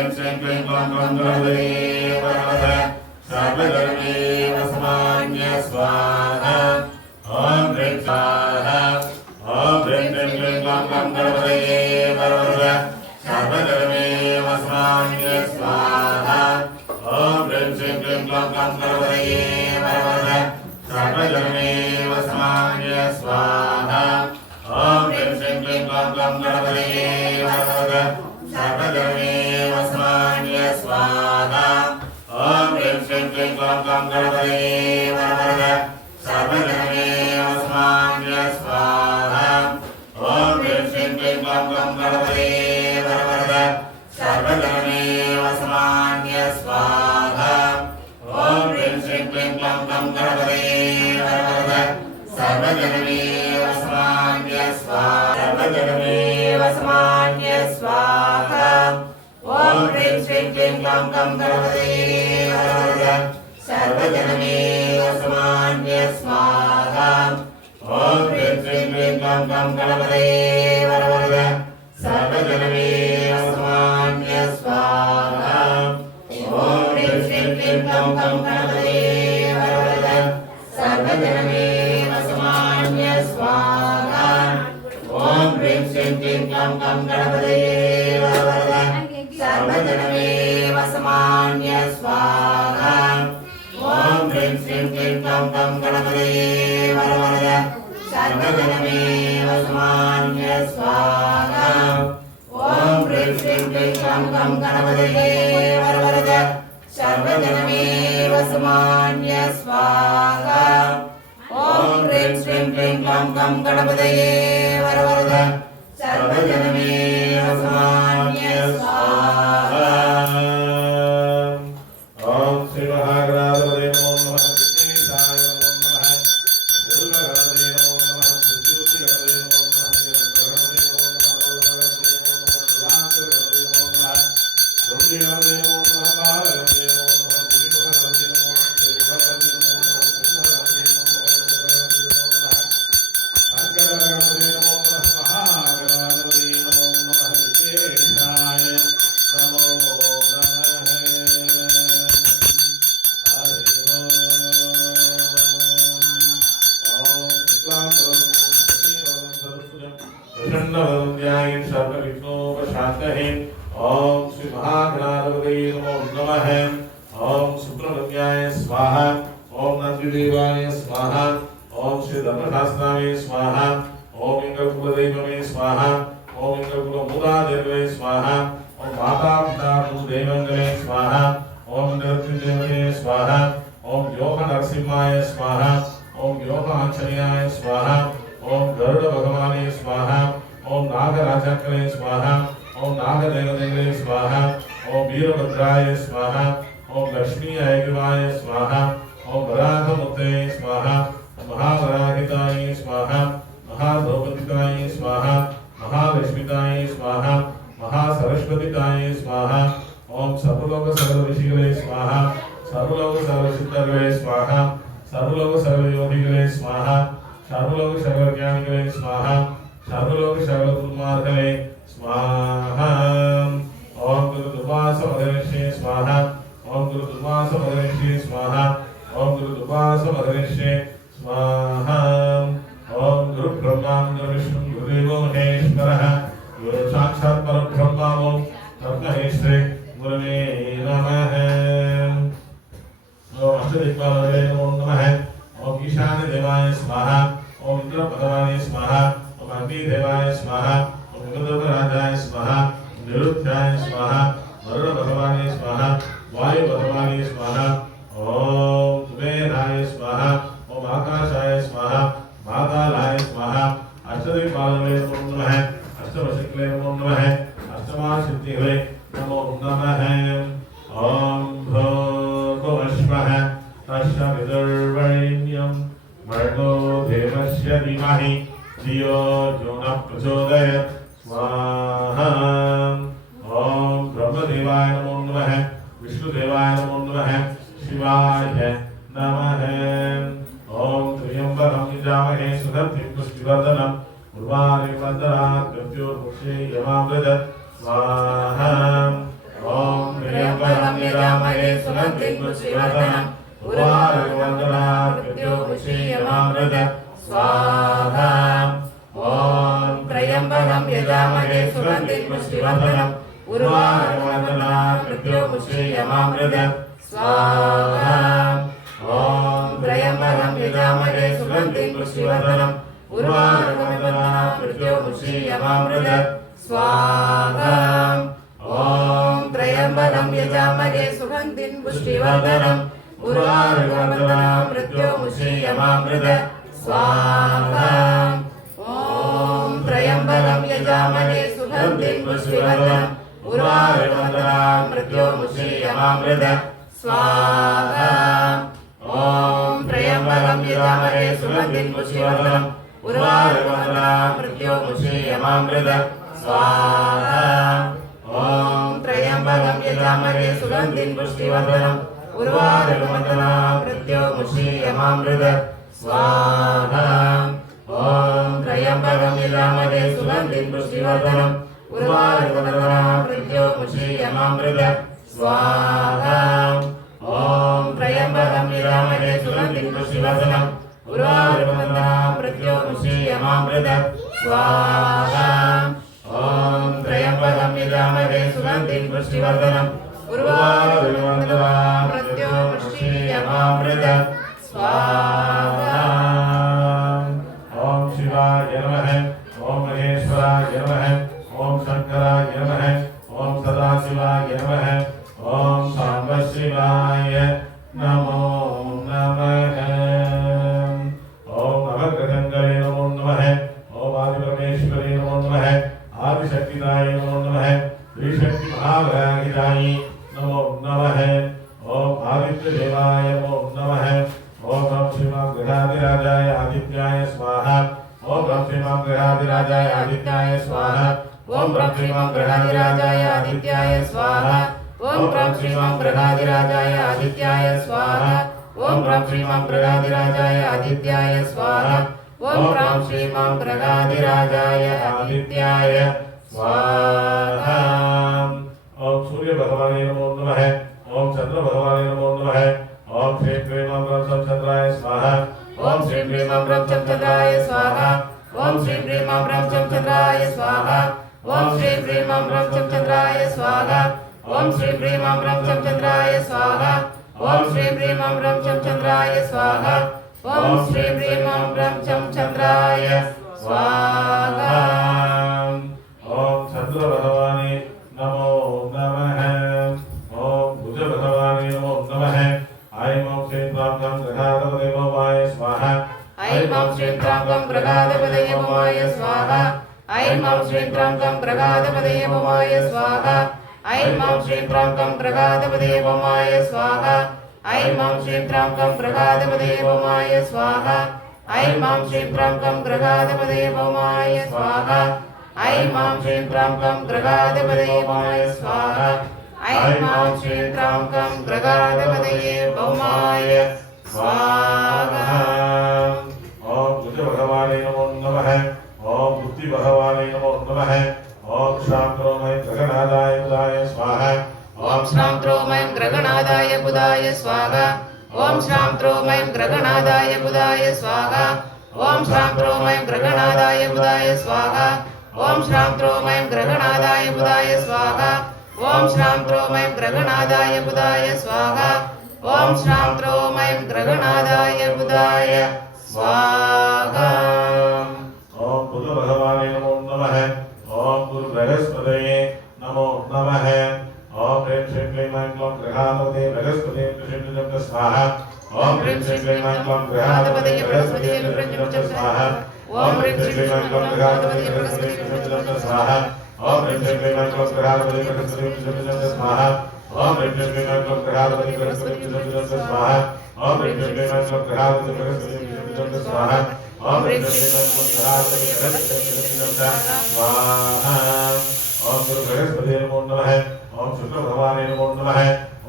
ह्रीं श्रीं क्लीं क्लौं गणपतये वरवरद सर्वधर्मे वसमान्य स्वाहा ॐ ह्रीं स्वाहा ॐ ह्रीं श्रीं क्लीं क्लौं गणपतये वरवरद सर्वधर्मे वसमान्य स्वाहा ॐ ह्रीं श्रीं क्लीं क्लौं गणपतये वरवरद सर्वधर्मे वसमान्य स्वाहा ॐ ह्रीं श्रीं क्लीं क्लौं गणपतये वरवरद सर्वधर्मे वसमान्य स्वाहा ॐ ह्रीं श्रीं क्लीं क्लौं गणपतये वरवरद सर्वधर्मे वसमान्य स्वाहा ॐ ह्रीं श्रीं क्लीं क्लौं गणपतये वरवरद सर्वधर्मे वसमान्य स्वाहा ॐ ह्रीं श्रीं क्लीं क्लौं गणपतये वरवरद सर्वधर्मे वसमान्य स्वाहा सर्वधर्मे वसमान्य स्वाहा ॐ ह्रीं श्रीं क्लीं क्लौं गणपतये वरवरद सर्वधर्मे वसमान्य स्वाहा ॐ ह्रीं श्रीं क्लीं क्लौं गणपतये वरवरद सर्वधर्मे वसमान्य स्वाहा ॐ ह्रीं श्रीं क्लीं क्लौं गणपतये वरवरद सर्वधर्मे वसमान्य स्वाहा ॐ ह्रीं श्रीं क्लीं क्लौं गणपतये वरवरद सर्वधर्मे वसमान्य स्वाहा ॐ ह्रीं श्रीं क्लीं क्लौं गणपतये वरवरद सर्वधर्मे वसमान्य स्वाहा ॐ ह्रीं श्रीं क्लीं क्लौं गणपतये वरवरद सर्वधर्मे वसमान्य स्वाहा ॐ ह्रीं श्रीं क्लीं क्लौं गणपतये वरवरद सर्वधर्मे वसमान्य स्वाहा ॐ श्री महागणाधिपतये नमो नमः विघ्नेशाय नमो नमः दुर्गागणपतये नमो नमः सिद्धिबुद्धिगणपतये नमो नमः गणपतये नमो नमः गणपतये नमो नमः शिवांतगणपतये नमो नमः रुद्रगणपतये नमो नमः बालगणपतये नमो नमः बुद्धिमुखगणपतये नमो नमः श्रीगणपतये नमो नमः सिद्धगणपतये नमो नमः गणपतये नमो नमः शंकरगणपतये नमो नमः महागणाधिपतये नमो नमः विघ्नेशाय नमो ओम श्री महागणाधिपतये नमो नमः ओम सुब्रह्मण्याय स्वाहा ओम नंदिदेवाय स्वाहा ओम श्री धर्मशास्त्राय स्वाहा ओम इंद्रकुलदेवमे स्वाहा ओम इंद्रकुलमूलादेवये स्वाहा ओम माता पिता देवंगमे स्वाहा ओम नृत्यदेवये स्वाहा ओम योग नरसिंहाय स्वाहा ओम योग आंजनेयाय स्वाहा ओम गरुड़ भगवाने स्वाहा ओम नागराजाक्रे स्वाहा ओम नागदेवदेवे स्वाहा ओम वीरभद्राय स्वाहा ओम लक्ष्मी ऐगिवाय स्वाहा ओम वराहमुते स्वाहा महावराहिताय स्वाहा महाद्रौपदिताय स्वाहा महालक्ष्मीताय स्वाहा महासरस्वतीताय स्वाहा ओम सर्वलोक सर्वऋषिगणे स्वाहा सर्वलोक सर्वसिद्धगणे स्वाहा सर्वलोक सर्वयोगिगणे स्वाहा सर्वलोक सर्वज्ञानिगणे स्वाहा सर्वलोक सर्वगुरुमार्गणे स्वाहा ओम गुरु दुर्वास मदर्षे स्वाहा ओम गुरु दुर्वास मदर्षे स्वाहा ओम गुरु दुर्वास मदर्षे स्वाहा ओम गुरु ब्रह्मा गुरु विष्णु गुरुदेवो महेश्वरः गुरु साक्षात् परब्रह्म तस्मै श्री गुरवे नमः ओम अष्टदिक्पालवे नमो नमः ओम ईशान्य देवाय स्वाहा ओम इंद्रपदवाय स्वाहा ओम अग्निदेवाय स्वाहा ओम इंद्रराजाय स्वाहा निरुद्धाय स्वाहा वरुण भगवाने स्वाहा वायु भगवाने स्वाहा ओम कुबेराय स्वाहा ओम आकाशाय स्वाहा मातालाय स्वाहा अष्टदिक्पालवे नमो नमः अष्टवशक्ले नमो नमः अष्टमासिद्धिवे नमो नमः ओम भूर्भुवस्वः तस्य विदुर्वरेण्यं भर्गो देवस्य धीमहि धियो यो नः प्रचोदयात् स्वाहा ओम ब्रह्मदेवाय नमो नमः विष्णुदेवाय नमो नमः शिवाय नमः ओम त्र्यंबकं यजामहे सुगन्धिं पुष्टिवर्धनम् उर्वारुकवन्दनात् मृत्योर्मुक्षे यमामृतत् स्वाहा ओम सुगन्धिं पुष्टिवर्धनम् उर्वारुकमण्डला मृत्युमुषीयमामृत स्वाहा ॐ त्र्यम्बकं यजामहे सुगन्धिं पुष्टिवर्धनम् उर्वारुकमण्डला मृत्युमुषीयमामृत स्वाहा ॐ त्र्यम्बकं यजामहे सुगन्धिं पुष्टिवर्धनम् उर्वारुकमण्डला मृत्युमुषीयमामृत स्वाहा ॐ त्र्यम्बकं यजामहे सुगन्धिं पुष्टिवर्धनम् उर्वारुकमण्डला मृत्युमुषीयमामृत स्वाहा ॐ त्र्यम्बकं यजामहे सुगन्धिं पुष्टिवर्धनम् उर्वारुकमण्डला मृत्युमुषीयमामृत स्वाहा ॐ त्र्यम्बकं यजामहे सुगन्धिं पुष्टिवर्धनम् उर्वारुकमण्डला मृत्युमुषीयमामृत स्वाहा ॐ त्र्यम्बकं यजामहे सुगन्धिं पुष्टिवर्धनम् उर्वारुकमण्डला मृत्युमुषीयमामृत स्वाहा ॐ त्र्यम्बकं यजामहे सुगन्धिं पुष्टिवर्धनम् उर्वारुकमण्डला मृत्युमुषीयमामृत स्वाहा ॐ त्र्यम्बकं यजामहे सुगन्धिं पुष्टिवर्धनम् उर्वारुकमण्डला मृत्युमुषीयमामृत स्वाहा ॐ त्र्यम्बकं यजामहे सुगन्धिं पुष्टिवर्धनम् उर्वारुकमण्डला मृत्युमुषीयमामृत स्वाहा ओम शिवाय नमः ओम महेश्वराय नमः ओम शंकराय नमः ओम सदाशिवाय नमः ओम सांब शिवाय नमो नमः ओम नवग्रहंगरे नमो नमः ओम आदिपरमेश्वरे नमो नमः आदिशक्तिदाय नमो नमः त्रिशक्ति महावराहिदाय नमो नमः ओम आदित्य देवाय नमो नमः ओम श्रीमां ग्रहाधिराजाय आदित्याय स्वाहा ओम श्रीमां ग्रहाधिराजाय आदित्याय स्वाहा ओम श्रीमां ग्रहाधिराजाय आदित्याय स्वाहा ओम श्रीमां ग्रहाधिराजाय आदित्याय स्वाहा ओम श्रीमां ग्रहाधिराजाय आदित्याय स्वाहा ओम श्रीमां ग्रहाधिराजाय आदित्याय स्वाहा ओम सूर्य भगवाने नमो नमः ओम चंद्र भगवाने नमो नमः ओम श्री प्रेमं ब्रह्मचंद्राय स्वाहा ओम श्री प्रेमं ब्रह्मचंद्राय स्वाहा ओम श्री प्रेमं ब्रह्मचंद्राय स्वाहा ओम श्री प्रेमं ब्रह्मचंद्राय स्वाहा ओम श्री प्रेमं ब्रह्मचंद्राय स्वाहा ओम श्री प्रेमं ब्रह्मचंद्राय स्वाहा ओम श्री प्रेमं ब्रह्मचंद्राय स्वाहा ओम चंद्र भगवाने नमो नमः ओम भुज भगवाने नमो नमः ऐं ओम श्रीं त्रां ग्रहाधिपतये भवाय स्वाहा ऐं ओम श्रीं त्रां ग्रहाधिपतये भवाय स्वाहा ऐं ओम श्रीं त्रां ग्रहाधिपतये भवाय स्वाहा ऐं ओम श्रीं त्रां ग्रहाधिपतये भवाय स्वाहा ऐं ओम श्रीं त्रां ग्रहाधिपतये भवाय स्वाहा ऐं ओम श्रीं त्रां ग्रहाधिपतये भवाय स्वाहा ऐं ओम श्रीं त्रां ग्रहाधिपतये भवाय स्वाहा ऐं ओम श्रीं त्रां ग्रहाधिपतये भवाय स्वाहा ओम बुध भगवाने नमो नमः ओम बुद्धि भगवाने नमो नमः ओम शांत्रोमय गगनादाय बुधाय स्वाहा ओम श्रांत्रोमय ग्रगणादाय बुधाय स्वाहा ओम श्रांत्रोमय ग्रगणादाय बुधाय स्वाहा ओम श्रांत्रोमय ग्रगणादाय बुधाय स्वाहा ओम श्रांत्रोमय ग्रगणादाय बुधाय स्वाहा ओम श्रांत्रोमय ग्रगणादाय बुधाय स्वाहा ओम श्रांत्रोमय ग्रगणादाय बुधाय स्वाहा ओम बुध भगवाने नमो नमः ओम गुरु बृहस्पतये नमो नमः ओम प्रेम श्रीं क्लीं ऐं क्लौं ग्रहाधिपतये बृहस्पतये नमः स्वाहा ओम प्रेम श्रीं क्लीं ऐं क्लौं ग्रहाधिपतये बृहस्पतये नमः स्वाहा ओम प्रेम श्रीं क्लीं ऐं क्लौं ग्रहाधिपतये बृहस्पतये नमः स्वाहा ओम प्रेम श्रीं क्लीं ऐं क्लौं ग्रहाधिपतये बृहस्पतये नमः स्वाहा ओम प्रेम श्रीं क्लीं ऐं क्लौं ग्रहाधिपतये बृहस्पतये नमः स्वाहा ओम प्रेम श्रीं क्लीं ऐं क्लौं ग्रहाधिपतये बृहस्पतये नमः स्वाहा ओम प्रेम श्रीं क्लीं ऐं क्लौं ग्रहाधिपतये बृहस्पतये नमः स्वाहा ओम गुरु बृहस्पतये नमो नमः ओम शुक्र भगवाने नमो नमः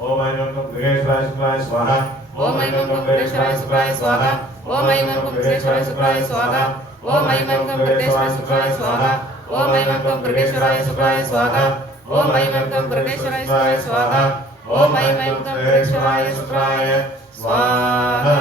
ओम ऐं क्लौं गृहेश्वराय शुक्राय स्वाहा ओम ऐं क्लौं गृहेश्वराय शुक्राय स्वाहा ओम ऐं क्लौं गृहेश्वराय शुक्राय स्वाहा ओम ऐं क्लौं गृहेश्वराय शुक्राय स्वाहा ओम ऐं क्लौं गृहेश्वराय शुक्राय स्वाहा ओम ऐं क्लौं गृहेश्वराय शुक्राय स्वाहा ओम ऐं ऐं कम्प्रेक्षराय शुक्राय स्वाहा।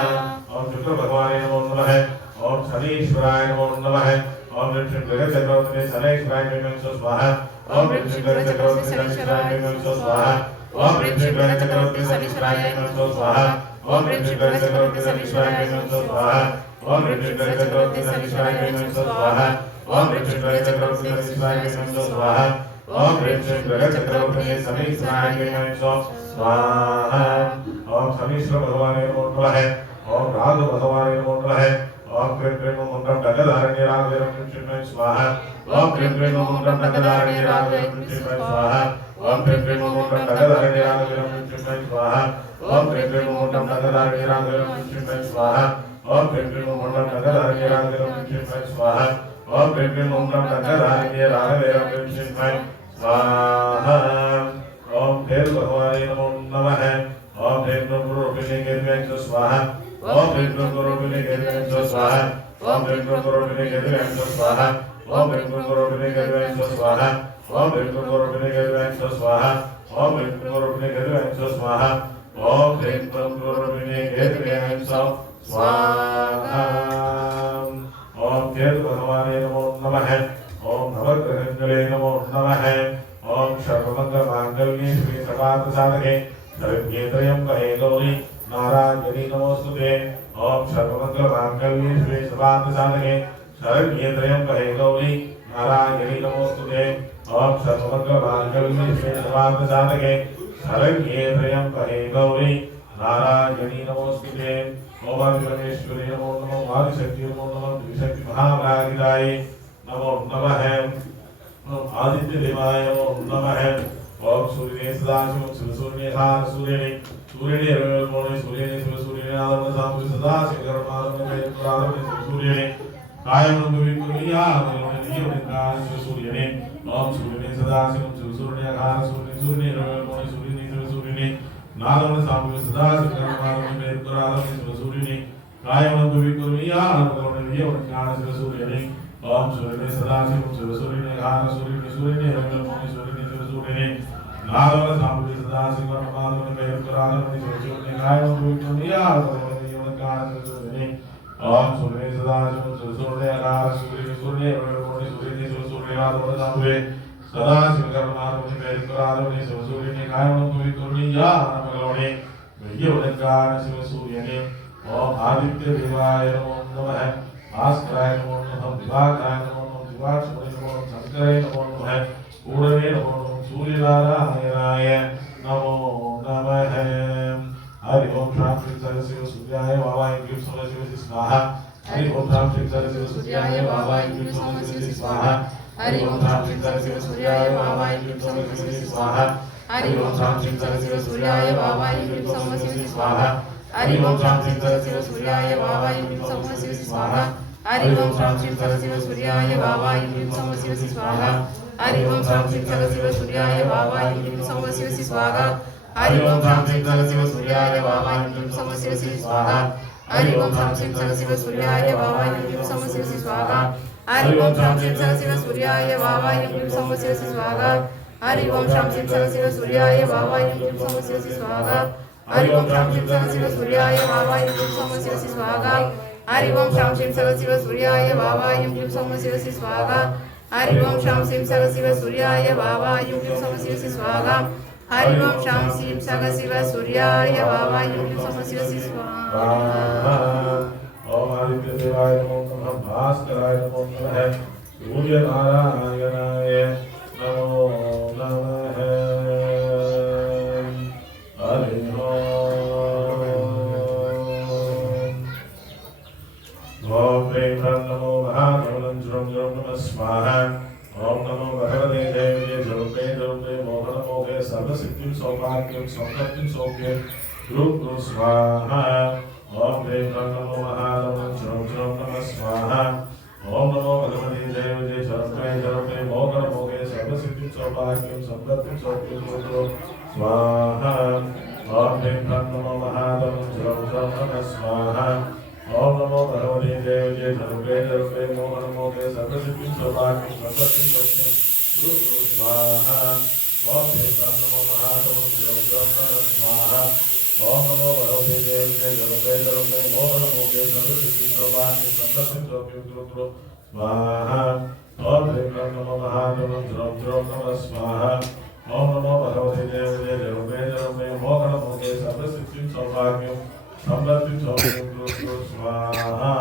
ओम शुक्र भगवान नमो नमः। ओम शनीश्वराय नमो नमः। ओम ऋषिग्रह चक्रवर्ती शनीश्वराय नमः स्वाहा। ओम ऋषिग्रह चक्रवर्ती शनीश्वराय नमः स्वाहा। ओम ऋषिग्रह चक्रवर्ती शनीश्वराय नमः स्वाहा। ओम ऋषिग्रह चक्रवर्ती शनीश्वराय नमः स्वाहा। ओम ऋषिग्रह चक्रवर्ती शनीश्वराय नमः स्वाहा। ओम ऋषिग्रह चक्रवर्ती शनीश्वराय नमः स्वाहा। ओम ऋषिग्रह चक्रवर्ती शनीश्वराय नमः स्वाहा। ओम शनीश्वर भगवान नमो नमः। ओम राहु भगवान नमो नमः। ओम क्रीं क्रीं मंत्रं डगधारण्य राघवेरं चिन्मय स्वाहा। ओम क्रीं क्रीं मंत्रं डगधारण्य राघवेरं चिन्मय स्वाहा। ओम क्रीं क्रीं मंत्रं डगधारण्य राघवेरं चिन्मय स्वाहा। ओम क्रीं क्रीं मंत्रं डगधारण्य राघवेरं चिन्मय स्वाहा। ओम क्रीं क्रीं मंत्रं डगधारण्य राघवेरं चिन्मय स्वाहा। ओम क्रीं क्रीं मंत्रं डगधारण्य राघवेरं चिन्मय स्वाहा। ओम देव भगवान नमो नमः। ओम देव गुरुरूपिणे गिरिवेश स्वाहा। ओम देव गुरुरूपिणे गिरिवेश स्वाहा। ओम देव गुरुरूपिणे गिरिवेश स्वाहा। ओम देव गुरुरूपिणे गिरिवेश स्वाहा। ओम देव गुरुरूपिणे गिरिवेश स्वाहा। ओम देव गुरुरूपिणे गिरिवेश स्वाहा। ओम देव गुरुरूपिणे गिरिवेश स्वाहा। ओम देव भगवान नमो नमः। ओम नवग्रहंगले नमो नमः। ओम सर्वमंगलमांगल्ये श्री सर्वार्थसाधके शरण्ये त्र्यंबके गौरी नारायणी नमोस्तुते। ओम सर्वमंगलमांगल्ये श्री सर्वार्थसाधके शरण्ये त्र्यंबके गौरी नारायणी नमोस्तुते। ओम सर्वमंगलमांगल्ये श्री सर्वार्थसाधके शरण्ये त्र्यंबके गौरी नारायणी नमोस्तुते। ओम आदिपरमेश्वरी नमो नमः। आदिशक्ति नमो नमः। त्रिशक्ति महाभागिदाय नमो नमः। ओम आदित्य देवाय नमो नमः। ओम सूर्ये सदाशिव शिवसूर्यहार सूर्यने सूर्यने रविर्मोणे सूर्यने शिवसूर्यने आदम सामु सदाशिव कर्मादम वेदपुरादम शिवसूर्यने कायं विकुर्या मनोने जीवनकाल शिवसूर्यने। ओम सूर्यने सदाशिव शिवसूर्यहार सूर्यने रविर्मोणे सूर्यने शिवसूर्यने नादम सामु सदाशिव कर्मादम वेदपुरादम शिवसूर्यने कायं विकुर्या मनोने जीवनकाल शिवसूर्यने। ओम सूर्यने सदाशिव शिवसूर्यने हार सूर्यने रविर्मोणे सूर्यने शिवसूर्यने नादम सामु सदाशिव कर्मादम वेदपुरादम शिवसूर्यने कायं विकुर्या मनोने जीवनकाल शिवसूर्यने। ओम सूर्यने सदाशिव शिवसूर्यने हार सूर्यने रविर्मोणे सूर्यने शिवसूर्यने नादम सामु सदाशिव कर्मादम वेदपुरादम शिवसूर्यने कायं विकुर्या मनोने जीवनकाल शिवसूर्यने। ओम आदित्य देवाय नमो नमः। भास्कराय नमो नमः। दिवाकराय नमो नमः। दिवाकराय नमो नमः। शंकराय नमो नमः। पूर्णे नमो नमः। सूर्यनारायणाय नमो नमः। हरि ओम शाम श्री सरस्वती सूर्याय वावाय ग्रीव सोमशिवसी स्वाहा। हरि ओम शाम श्री सरस्वती सूर्याय वावाय ग्रीव सोमशिवसी स्वाहा। हरि ओम शाम श्री सरस्वती सूर्याय वावाय ग्रीव सोमशिवसी स्वाहा। हरि ओम शाम श्री सरस्वती सूर्याय वावाय ग्रीव सोमशिवसी स्वाहा। हरि ओम शाम श्री सरस्वती सूर्याय वावाय ग्रीव सोमशिवसी स्वाहा। हरि ओम शाम श्री सरस्वती सूर्याय वावाय ग्रीव सोमशिवसी स्वाहा। हरि ओम शाम श्री सरस्वती सूर्याय वावाय ग्रीव सोमशिवसी स्वाहा। हरि ओम शाम श्री सरस्वती सूर्याय वावाय ग्रीव सोमशिवसी स्वाहा। हरि ओम शाम श्री सरस्वती सूर्याय वावाय ग्रीव सोमशिवसी स्वाहा। हरि ओम शाम श्री सरस्वती सूर्याय वावाय ग्रीव सोमशिवसी स्वाहा। हरि ओम शाम श्री सरस्वती सूर्याय वावाय ग्रीव सोमशिवसी स्वाहा। हरि ओम शाम श्री सरस्वती सूर्याय वावाय ग्रीव सोमशिवसी स्वाहा। हरि ओम शाम श्री सरस्वती सूर्याय वावाय ग्रीव सोमशिवसी स्वाहा। हरि ओम शाम श्री सरस्वती सूर्याय वावाय ग्रीव सोमशिवसी स्वाहा। हरि ओम शाम श्री सरस्वती सूर्याय वावाय ग्रीव सोमशिवसी स्वाहा। ओम आदित्य देवाय नमो नमः। भास्कराय नमो नमः। सूर्यनारायणाय नमो नमः। हरि ओम प्रेम नमो महागणं ज्रम ज्रम नमः स्वाहा। ओम नमो भगवते देवये जरूपे जरूपे मोहन मोहे सर्वसिद्धिं सौभाग्यं संपत्तिं सौख्यं रूप स्वाहा। ओम प्रेम नमो महागणं ज्रम ज्रम नमः स्वाहा। ओम नमो भगवते देवये जरूपे जरूपे मोहन मोहे सर्वसिद्धिं सौभाग्यं संपत्तिं सौख्यं रूप स्वाहा। ओम प्रेम नमो महागणं ज्रम ज्रम नमः स्वाहा। ओम नमो भगवते देवये जरूपे जरूपे मोहन मोहे सर्वसिद्धिं सौभाग्यं संपत्तिं सौख्यं रूप स्वाहा। ओम प्रेम नमो महागणं ज्रम ज्रम नमः स्वाहा ओम ह्रीं नमो महादेवं द्रौं नमः स्वाहा ओम नमो भगवते देवते जरुमे मोहनमुखे सर्वसिद्धिं सौभाग्यं समृद्धिं सौख्यं स्वाहा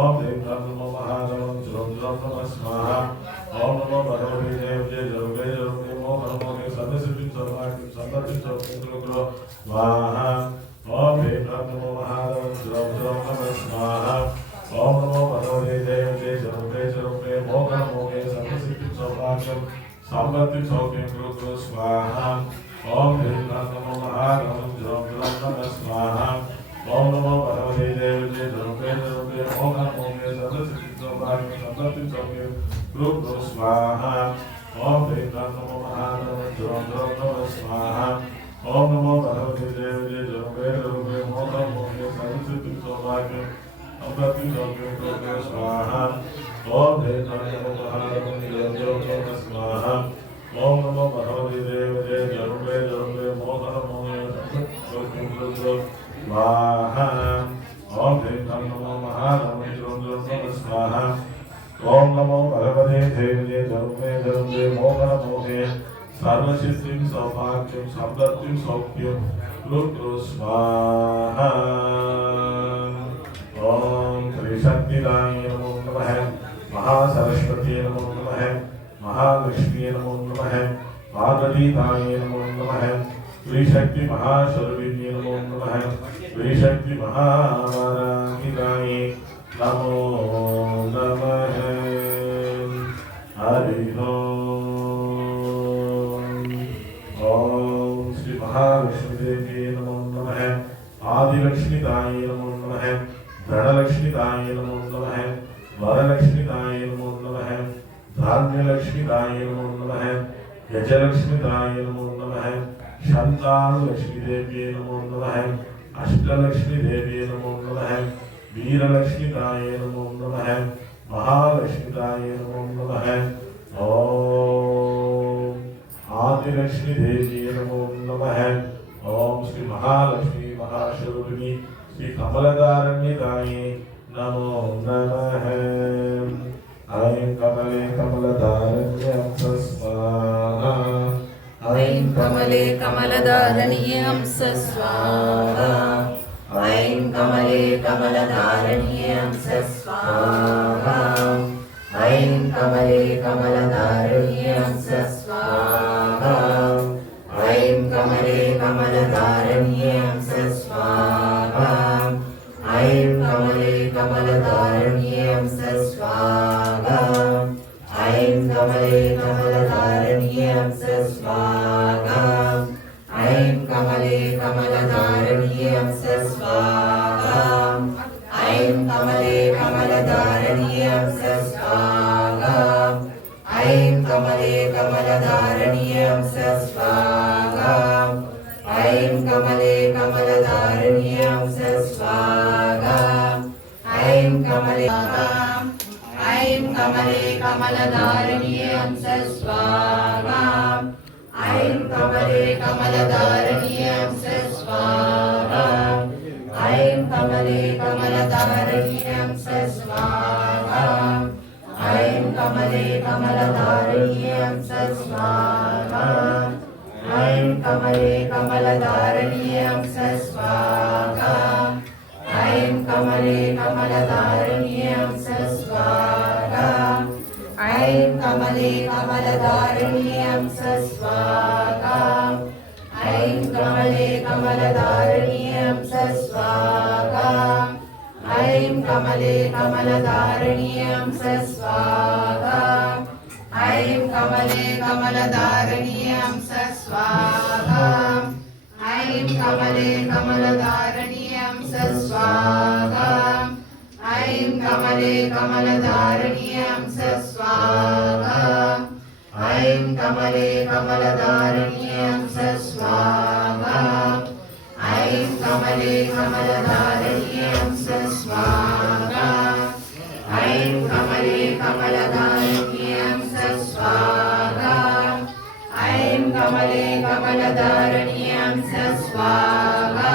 ओम ह्रीं नमो महादेवं द्रौं नमः स्वाहा ओम नमो भगवते देवते जरुमे मोहनमुखे सर्वसिद्धिं सौभाग्यं समृद्धिं सौख्यं स्वाहा ओम ह्रीं नमो महादेवं द्रौं नमः स्वाहा ओम नमो भगवते देवते जरुमे मोहनमुखे सर्वसिद्धिं सौभाग्यं समृद्धि सौख्यं गुरु स्वाहा ओम ह्रीं नमो महादेवं द्रौं नमः स्वाहा ओम नमो भगवते देवते जरुमे मोहनमुखे सर्वसिद्धिं सौभाग्यं समृद्धि सौख्यं गुरु स्वाहा ओम ह्रीं नमो महादेवं द्रौं नमः स्वाहा ओम नमो भगवते देवते जरुमे मोहनमुखे सर्वसिद्धिं सौभाग्यं समृद्धि सौख्यं गुरु स्वाहा ओम ह्रीं नमो महादेवं द्रौं नमः स्वाहा ओम नमो भगवते देवते जरुमे मोहनमुखे सर्वसिद्धिं सौख्यं स्वाहा ओम ह्रीं नमो महादेवं द्रौं नमः स्वाहा ओम नमो भगवते देवते जरुमे मोहनमुखे सर्वसिद्धिं सौभाग्यं समृद्धिं सौख्यं गुरु स्वाहा ओम त्रिशक्तिदाय नमो नमः महासरस्वती नमो नमः महालक्ष्मी नमो नमः पार्वतीदाय नमो नमः त्रिशक्ति महाशर्विणी नमो नमः त्रिशक्ति महावाराहिदाय नमो नमः हरि ओम श्री महालक्ष्मी देवी नमो नमः आदिलक्ष्मीदाय नमो नमः धनलक्ष्मीदाय नमो नमः वरलक्ष्मीदाय नमो नमः धान्यलक्ष्मीदाय नमो नमः यजलक्ष्मीदाय नमो नमः शान्तालक्ष्मी देवी नमो नमः अष्टलक्ष्मी देवी नमो नमः वीरलक्ष्मीदाय नमो नमः महालक्ष्मीदाय नमो नमः ओम आदिलक्ष्मी देवी नमो नमः ओम श्री महालक्ष्मी महाशूलिनी श्री कमलधारण्यदाय नमो नमः ऐं कमले कमलधारण्यं स्वाहा ऐं कमले कमलधारण्यं स्वाहा ऐं कमले कमलधारण्यं स्वाहा ऐं कमले कमलधारण्यं स्वाहा ऐं कमले कमलधारण्यं स्वाहा ऐं कमले कमलधारण्यं स्वाहा ऐं कमले कमलधारण्यं स्वाहा ऐं कमले कमलधारण्यं स्वाहा ऐं कमले कमलधारण्यं स्वाहा ऐं कमले कमलधारण्यं स्वाहा ऐं कमले कमलधारण्यं स्वाहा ऐं कमले ऐं कमले कमलधारण्यं स्वाहा ऐं कमले कमलधारण्यं स्वाहा ऐं कमले कमलधारण्यं स्वाहा ऐं कमले कमलधारण्यं स्वाहा ऐं कमले कमलधारण्यं स्वाहा ऐं कमले कमलधारण्यं स्वाहा ऐं कमले कमलधारण्यं स्वाहा ऐं कमले कमलधारण्यं स्वाहा ऐं कमले कमलधारण्यं स्वाहा ऐं कमले कमलधारण्यं स्वाहा ऐं कमले कमलधारण्यं स्वाहा ऐं कमले कमलधारण्यं स्वाहा ऐं कमले कमलधारण्यं स्वाहा ऐं कमले कमलधारण्यं स्वाहा ऐं कमले कमलधारण्यं स्वाहा ऐं कमले कमलधारण्यं स्वाहा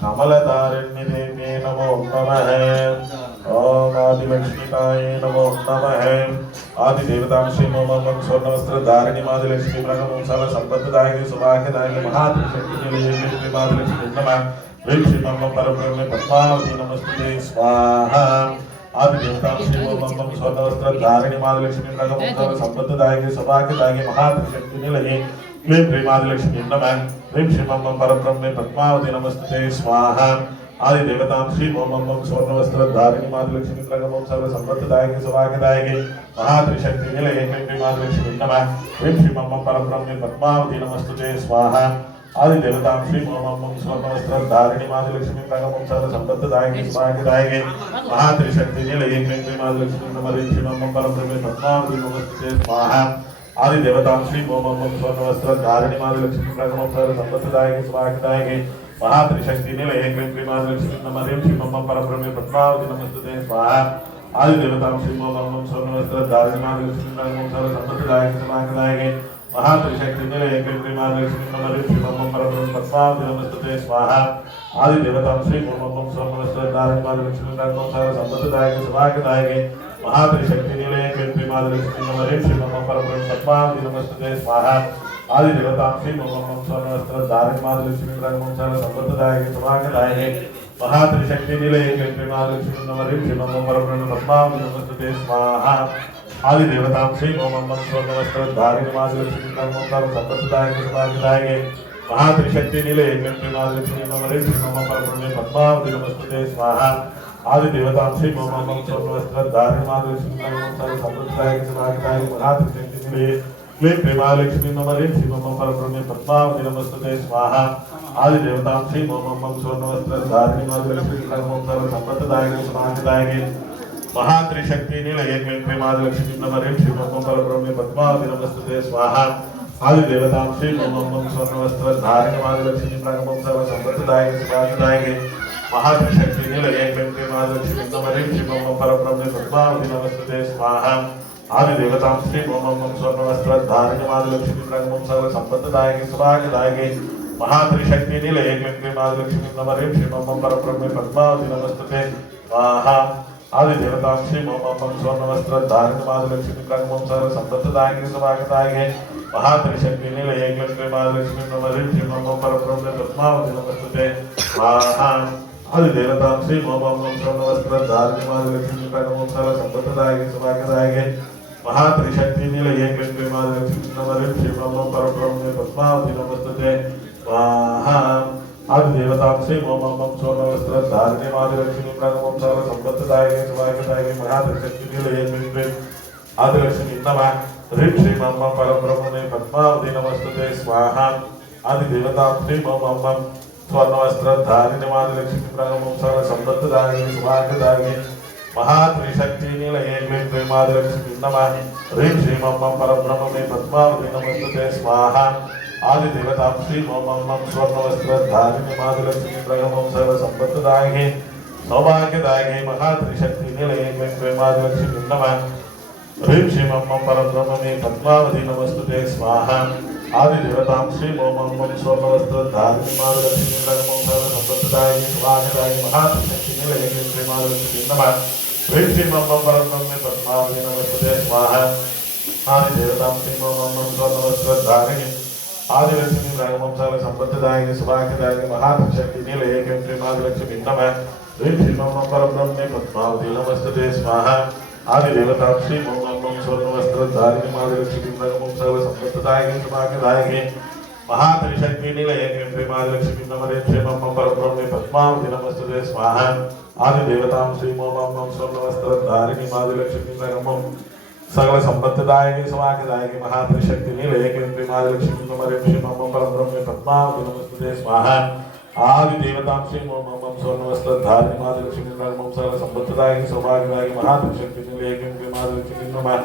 कमलतारिण्य देव्ये नमो नमः। ओम आदिलक्ष्मीकाय नमो नमः। आदिदेवतां श्री मोमं स्वर्णवस्त्रधारिणी मादिलक्ष्मी ब्रह्मवंशाल संपत्तिदायिनी सौभाग्यदायिनी महात्रिशक्तिनिलये मादिलक्ष्मी नमः। ह्रीं श्री मम परब्रह्मे पद्मावती नमस्ते स्वाहा। आदिदेवतां श्री मोमं स्वर्णवस्त्रधारिणी मादिलक्ष्मी ब्रह्मवंशाल संपत्तिदायिनी सौभाग्यदायिनी महात्रिशक्तिनिलये क्लीं ह्रीं आदिलक्ष्मी नमः। ह्रीं श्री मम परब्रह्मे पद्मावती नमस्ते स्वाहा। आदिदेवतां श्री मोमं स्वर्णवस्त्रधारिणी मादिलक्ष्मी ब्रह्मवंशाल संपत्तिदायिनी सौभाग्यदायिनी महात्रिशक्तिनिलये क्लीं ह्रीं आदिलक्ष्मी नमः। ह्रीं श्री मम परब्रह्मे पद्मावती नमस्ते स्वाहा। आदिदेवतां श्री मोमं स्वर्णवस्त्रधारिणी मादिलक्ष्मी ब्रह्मवंशाल संपत्तिदायिनी सौभाग्यदायिनी महात्रिशक्तिनिलये क्लीं ह्रीं आदिलक्ष्मी नमः। ह्रीं श्री मम परब्रह्मे पद्मावती नमस्ते स्वाहा। आदिदेवतां श्री मोमं स्वर्णवस्त्रधारिणी मादिलक्ष्मी ब्रह्मवंशाल संपत्तिदायिनी सौभाग्यदायिनी महात्रिशक्तिनिलये क्लीं ह्रीं आदिलक्ष्मी नमः। ह्रीं श्री मम परब्रह्मे पद्मावती नमस्ते स्वाहा। आदिदेवतां श्री मोमं स्वर्णवस्त्रधारिणी मादिलक्ष्मी ब्रह्मवंशाल संपत्तिदायिनी सौभाग्यदायिनी महात्रिशक्तिनिलये क्लीं ह्रीं आदिलक्ष्मी नमः। ह्रीं श्री मम परब्रह्मे पद्मावती नमस्ते स्वाहा। आदिदेवतां श्री मोमं स्वर्णवस्त्रधारिणी मादिलक्ष्मी ब्रह्मवंशाल संपत्तिदायिनी सौभाग्यदायिनी महात्रिशक्तिनिलये क्लीं ह्रीं आदिलक्ष्मी नमः। ह्रीं श्री मम परब्रह्मे पद्मावती नमस्ते स्वाहा। आदिदेवतां श्री मोमं स्वर्णवस्त्रधारिणी मादिलक्ष्मी ब्रह्मवंशाल संपत्तिदायिनी सौभाग्यदायिनी महात्रिशक्तिनिलये क्लीं ह्रीं आदिलक्ष्मी नमः। ह्रीं श्री मम परब्रह्मे पद्मावती नमस्ते स्वाहा। आदिदेवतां श्री मोमं स्वर्णवस्त्रधारिणी मादिलक्ष्मी ब्रह्मवंशाल संपत्तिदायिनी सौभाग्यदायिनी महात्रिशक्तिनिलये क्लीं ह्रीं आदिलक्ष्मी नमः। ह्रीं श्री मम परब्रह्मे पद्मावती नमस्ते स्वाहा। आदिदेवतां श्री मोमं स्वर्णवस्त्रधारिणी मादिलक्ष्मी ब्रह्मवंशाल संपत्तिदायिनी सौभाग्यदायिनी महात्रिशक्तिनिलये क्लीं ह्रीं आदिलक्ष्मी नमः। ह्रीं श्री मम परब्रह्मे पद्मावती नमस्ते स्वाहा। आदिदेवतां श्री मोमं स्वर्णवस्त्रधारिणी मादिलक्ष्मी ब्रह्मवंशाल संपत्तिदायिनी सौभाग्यदायिनी महात्रिशक्तिनिलये क्लीं ह्रीं आदिलक्ष्मी नमः। ह्रीं श्री मम परब्रह्मे पद्मावती नमस्ते स्वाहा। आदिदेवतां श्री मोमं स्वर्णवस्त्रधारिणी मादिलक्ष्मी ब्रह्मवंशाल संपत्तिदायिनी सौभाग्यदायिनी महात्रिशक्तिनिलये क्लीं ह्रीं आदिलक्ष्मी नमः। ह्रीं श्री मम परब्रह्मे पद्मावती नमस्ते स्वाहा। आदिदेवतां श्री मोमं स्वर्णवस्त्रधारिणी मादिलक्ष्मी ब्रह्मवंशाल संपत्तिदायिनी सौभाग्यदायिनी महात्रिशक्तिनिलये क्लीं ह्रीं आदिलक्ष्मी नमः। ह्रीं श्री मम परब्रह्मे पद्मावती नमस्ते स्वाहा। आदिदेवतां श्री मोमं स्वर्णवस्त्रधारिणी मादिलक्ष्मी ब्रह्मवंशाल संपत्तिदायिनी सौभाग्यदायिनी महात्रिशक्तिनिलये क्लीं ह्रीं आदिलक्ष्मी नमः। ह्रीं श्री मम परब्रह्मे पद्मावती नमस्ते स्वाहा। आदिदेवतां श्री मोमं स्वर्णवस्त्रधारिणी मादिलक्ष्मी ब्रह्मवंशाल संपत्तिदायिनी सौभाग्यदायिनी महात्रिशक्तिनिलये क्लीं ह्रीं आदिलक्ष्मी नमः। ह्रीं श्री मम परब्रह्मे पद्मावती नमस्ते स्वाहा। आदिदेवतां श्री मोमं स्वर्णवस्त्रधारिणी मादिलक्ष्मी ब्रह्मवंशाल संपत्तिदायिनी सौभाग्यदायिनी महात्रिशक्तिनिलये क्लीं ह्रीं आदिलक्ष्मी नमः। ह्रीं श्री मम परब्रह्मणे पद्मावती नमस्ते स्वाहा। आदिदेवतां श्री मोमं स्वर्णवस्त्रधारिणी मादिलक्ष्मी ब्रह्मवंशाल संपत्तिदायिनी सौभाग्यदायिनी महात्रिशक्तिनिलये क्लीं ह्रीं आदिलक्ष्मी नमः। ह्रीं श्री मम परब्रह्मणे पद्मावती नमस्ते स्वाहा। आदिदेवतां श्री मोमं स्वर्णवस्त्रधारिणी मादिलक्ष्मी ब्रह्मवंशाल संपत्तिदायिनी सौभाग्यदायिनी महात्रिशक्तिनिलये क्लीं ह्रीं आदिलक्ष्मी नमः। ह्रीं श्री मम परब्रह्मणे पद्मावती नमस्ते स्वाहा। आदिदेवतां श्री मोमं स्वर्णवस्त्रधारिणी मादिलक्ष्मी ब्रह्मवंशाल संपत्तिदायिनी सौभाग्यदायिनी महात्रिशक्तिनिलये क्लीं ह्रीं आदिलक्ष्मी नमः। ह्रीं श्री मम परब्रह्मणे पद्मावती नमस्ते स्वाहा। आदिदेवतां श्री मोमं स्वर्णवस्त्रधारिणी आदिलक्ष्मी ब्रह्मवंशाल संपत्तिदायिनी सौभाग्यदायिनी महात्रिशक्तिनिलये क्लीं ह्रीं आदिलक्ष्मी नमः। ह्रीं श्री मम परब्रह्मणे पद्मावती नमस्ते स्वाहा। आदिदेवतां श्री मोमं स्वर्णवस्त्रधारिणी मादिलक्ष्मी ब्रह्मवंशाल संपत्तिदायिनी सौभाग्यदायिनी महात्रिशक्तिनिलये क्लीं ह्रीं आदिलक्ष्मी नमः। ह्रीं श्री मम परब्रह्मे पद्मावती नमस्ते स्वाहा। आदिदेवतां श्री मोमं स्वर्णवस्त्रधारिणी मादिलक्ष्मी ब्रह्मं सकल संपत्तिदायिनी सौभाग्यदायिनी महात्रिशक्तिनिलये क्लीं ह्रीं आदिलक्ष्मी नमः। ह्रीं श्री मम परब्रह्मे पद्मावती नमस्ते स्वाहा। आदिदेवतां श्री मोमं स्वर्णवस्त्रधारिणी मादिलक्ष्मी ब्रह्मवंशाल संपत्तिदायिनी सौभाग्यदायिनी महात्रिशक्तिनिलये क्लीं ह्रीं आदिलक्ष्मी नमः।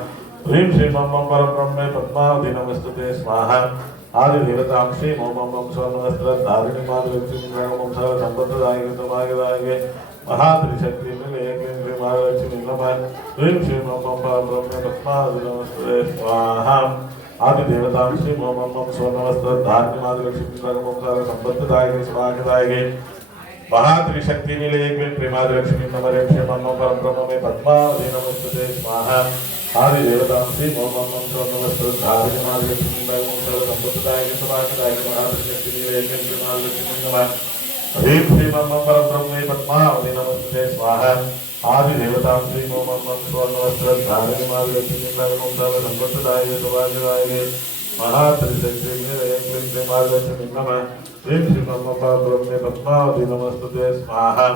ह्रीं श्री मम परब्रह्मे पद्मावती नमस्ते स्वाहा। आदिदेवतां श्री मोमं स्वर्णवस्त्रधारिणी मादिलक्ष्मी ब्रह्मवंशाल संपत्तिदायिनी सौभाग्यदायिनी महात्रिशक्तिनिलये क्लीं ह्रीं आदिलक्ष्मी नमः। ह्रीं श्री मम परब्रह्मे पद्मावती नमस्ते स्वाहा। आदिदेवतां श्री मोमं स्वर्णवस्त्रधारिणी मादिलक्ष्मी ब्रह्मवंशाल संपत्तिदायिनी सौभाग्यदायिनी महात्रिशक्ति निलय प्रेमादिलक्ष्मी नमरें क्षेमं परम ब्रह्म में पद्मावती नमस्ते स्वाहा आदि देवता श्री मोमं नमस्ते धारिणी महालक्ष्मी नमः संपत्तिदायक समाजदायक महात्रिशक्ति निलय प्रेमादिलक्ष्मी नमः ह्रीं श्री मम परम ब्रह्म में पद्मावती नमस्ते स्वाहा आदि देवता श्री मोमं नमस्ते धारिणी महालक्ष्मी नमः संपत्तिदायक समाजदायक महात्रिशक्ति निलय प्रेमादिलक्ष्मी नमः ह्रीं श्री मम परम ब्रह्म में पद्मावती नमस्ते स्वाहा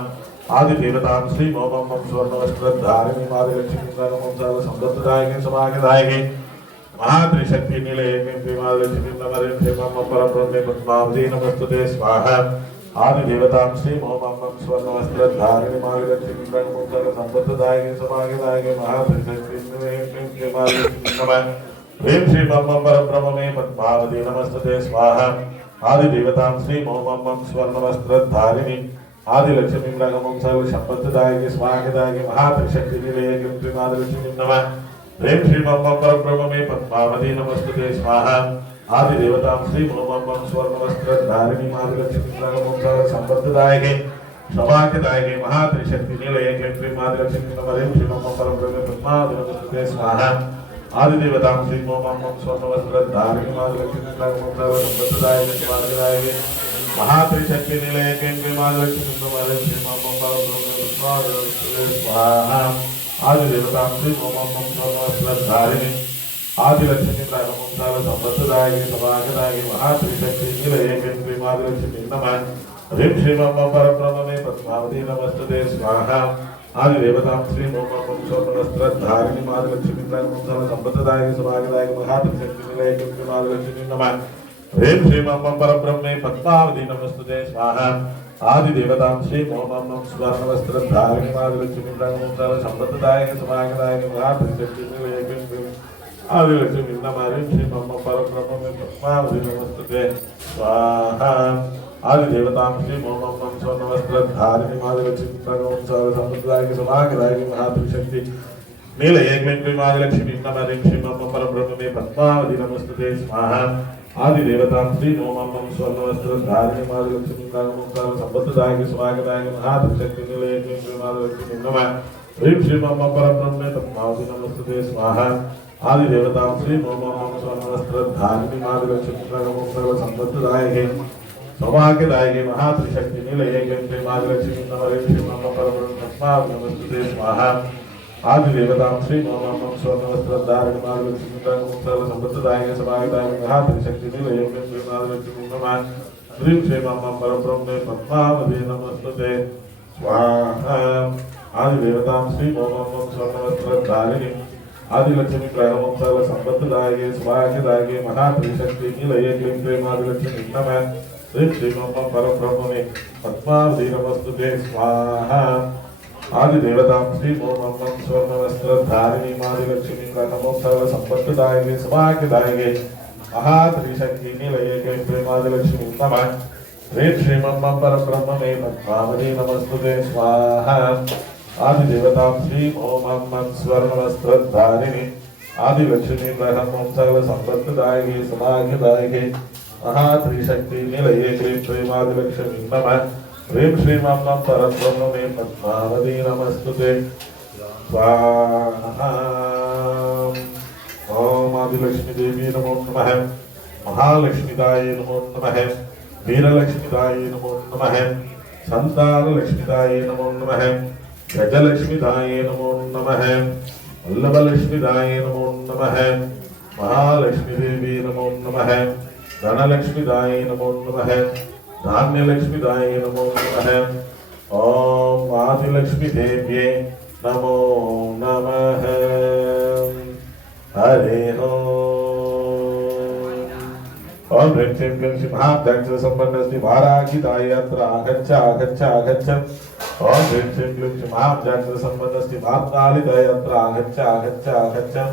आदि देवता श्री मोमं स्वर्णवस्त्रधारिणी महालक्ष्मी नमः संपत्तिदायक समाजदायक महात्रिशक्ति निलय प्रेमादिलक्ष्मी नमः ह्रीं मम परम ब्रह्म में पद्मावती नमस्ते स्वाहा आदि देवता श्री मोमं स्वर्णवस्त्रधारिणी महालक्ष्मी नमः संपत्तिदायक समाजदायक महात्रिशक्ति निलय प्रेमादिलक्ष्मी नमः ह्रीं श्री मम परम ब्रह्म में पद्मावती नमस्ते स्वाहा आदि देवता श्री मोमं स्वर्णवस्त्रधारिणी आदि लक्ष्मी नमः संपत्तिदायक स्वागदायक महात्रिशक्ति निलय प्रेमादिलक्ष्मी नमः ह्रीं श्री मम परम ब्रह्म में पद्मावती नमस्ते स्वाहा आदि देवता श्री मोमं स्वर्णवस्त्रधारिणी महालक्ष्मी नमः संपत्तिदायक स्वागदायक महात्रिशक्ति निलय प्रेमादिलक्ष्मी नमः ह्रीं श्री मम परम ब्रह्म में पद्मावती नमस्ते स्वाहा आदि देवता श्री मोमं स्वर्णवस्त्रधारिणी महालक्ष्मी नमः संपत्तिदायक स्वागदायक महात्रिशक्ति निलय प्रेमादिलक्ष्मी नमः ह्रीं श्री मम परम ब्रह्म में पद्मावती स्वाहा आदि देवता श्री मोमं स्वर्णवस्त्रधारिणी आदि लक्ष्मी नमः संपत्तिदायक स्वागदायक महात्रिशक्ति निलय प्रेमादिलक्ष्मी नमः ह्रीं श्री मम परम ब्रह्म में पद्मावती नमस्ते स्वाहा आदि देवता श्री मोमं स्वर्णवस्त्रधारिणी महालक्ष्मी नमः संपत्तिदायक स्वागदायक महात्रिशक्ति निलय प्रेमादिलक्ष्मी नमः ह्रीं श्री मम परम ब्रह्म में पद्मावती नमस्ते स्वाहा आदि देवता श्री मोमं स्वर्णवस्त्रधारिणी महालक्ष्मी नमः संपत्तिदायक स्वागदायक महात्रिशक्ति निलय आदि लक्ष्मी नमः ह्रीं श्री मम परम ब्रह्म में पद्मावती नमस्ते स्वाहा आदि देवता श्री मोमं स्वर्णवस्त्रधारिणी महालक्ष्मी नमः संपत्तिदायक स्वागदायक महात्रिशक्ति निलय प्रेमादिलक्ष्मी नमः ह्रीं श्री मम परम ब्रह्म में पद्मावती नमस्ते स्वाहा आदि देवता श्री मोमं स्वर्णवस्त्रधारिणी महालक्ष्मी नमः संपत्तिदायक स्वागदायक महात्रिशक्ति निलय प्रेमादिलक्ष्मी नमः ह्रीं श्री मम परम ब्रह्म में पद्मावती नमस्ते स्वाहा आदि देवता श्री मोमं स्वर्णवस्त्रधारिणी महालक्ष्मी नमः संपत्तिदायक सौभाग्यदायक महात्रिशक्ति निलय प्रेमादिलक्ष्मी नमः ह्रीं श्री मम परम ब्रह्म में पद्मावती नमस्ते स्वाहा आदि देवता श्री मोमं स्वर्णवस्त्रधारिणी महालक्ष्मी नमः संपत्तिदायक सौभाग्यदायक महात्रिशक्ति निलय प्रेमादिलक्ष्मी नमः ह्रीं श्री मम परम ब्रह्म में पद्मावती नमस्ते स्वाहा आदि देवता श्री मोमं स्वर्णवस्त्रधारिणी आदि लक्ष्मी नमः संपत्तिदायक सौभाग्यदायक महात्रिशक्ति निलय प्रेमादिलक्ष्मी नमः ह्रीं श्री मम परम ब्रह्म में पद्मावती नमस्ते स्वाहा आदि देवता श्री मोमं स्वर्णवस्त्रधारिणी महालक्ष्मी नमः संपत्तिदायक सौभाग्यदायक महात्रिशक्ति निलय प्रेमादिलक्ष्मी नमः ह्रीं श्री मम परम ब्रह्म में पद्मावती नमस्ते स्वाहा आदि देवता श्री मोमं स्वर्णवस्त्रधारिणी आदि लक्ष्मी नमः संपत्तिदायक सौभाग्यदायक महात्रिशक्ति निलय प्रेमादिलक्ष्मी नमः ह्रीं श्री मम परम ब्रह्म में पद्मावती नमस्ते स्वाहा ओम आदिलक्ष्मी देवी नमो नमः महालक्ष्मीदाय नमो नमः वीरलक्ष्मीदाय नमो नमः संतानलक्ष्मीदाय नमो नमः गजलक्ष्मीदाय नमो नमः वल्लभलक्ष्मीदाय नमो नमः महालक्ष्मी देवी नमो नमः धनलक्ष्मीदाय नमो नमः धान्यलक्ष्मीदाय नमो नमः ओम आदिलक्ष्मी देव्ये नमो नमः हरे ओम ह्रीं श्रीं क्लीं श्रीं महाभ्याक्षर संपन्नस्ति वाराहिताय अत्र आगच्छ आगच्छ आगच्छ ओम ह्रीं श्रीं क्लीं श्रीं महाभ्याक्षर संपन्नस्ति वार्तालिताय अत्र आगच्छ आगच्छ आगच्छ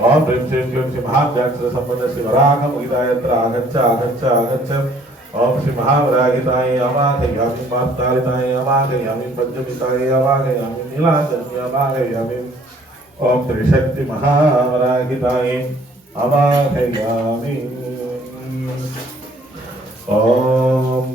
ओम ह्रीं श्रीं क्लीं श्रीं महाभ्याक्षर संपन्नस्ति वराहमुदिताय अत्र आगच्छ आगच्छ आगच्छ ओम श्री महावराहिताय अवाघयामि वार्तालिताय अवाघयामि पञ्चमिताय अवाघयामि नीलाचन्द्य अवाघयामि ओम त्रिशक्ति महावराहिताय अवाघयामि ओम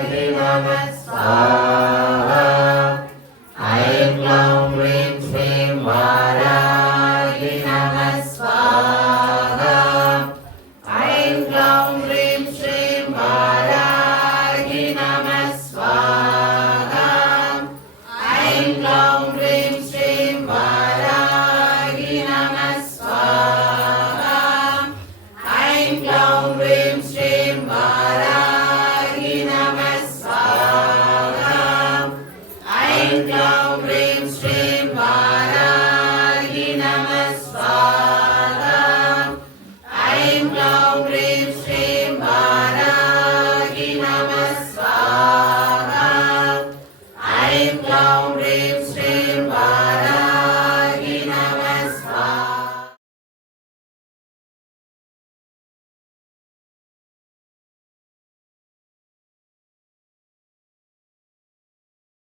स्वाहा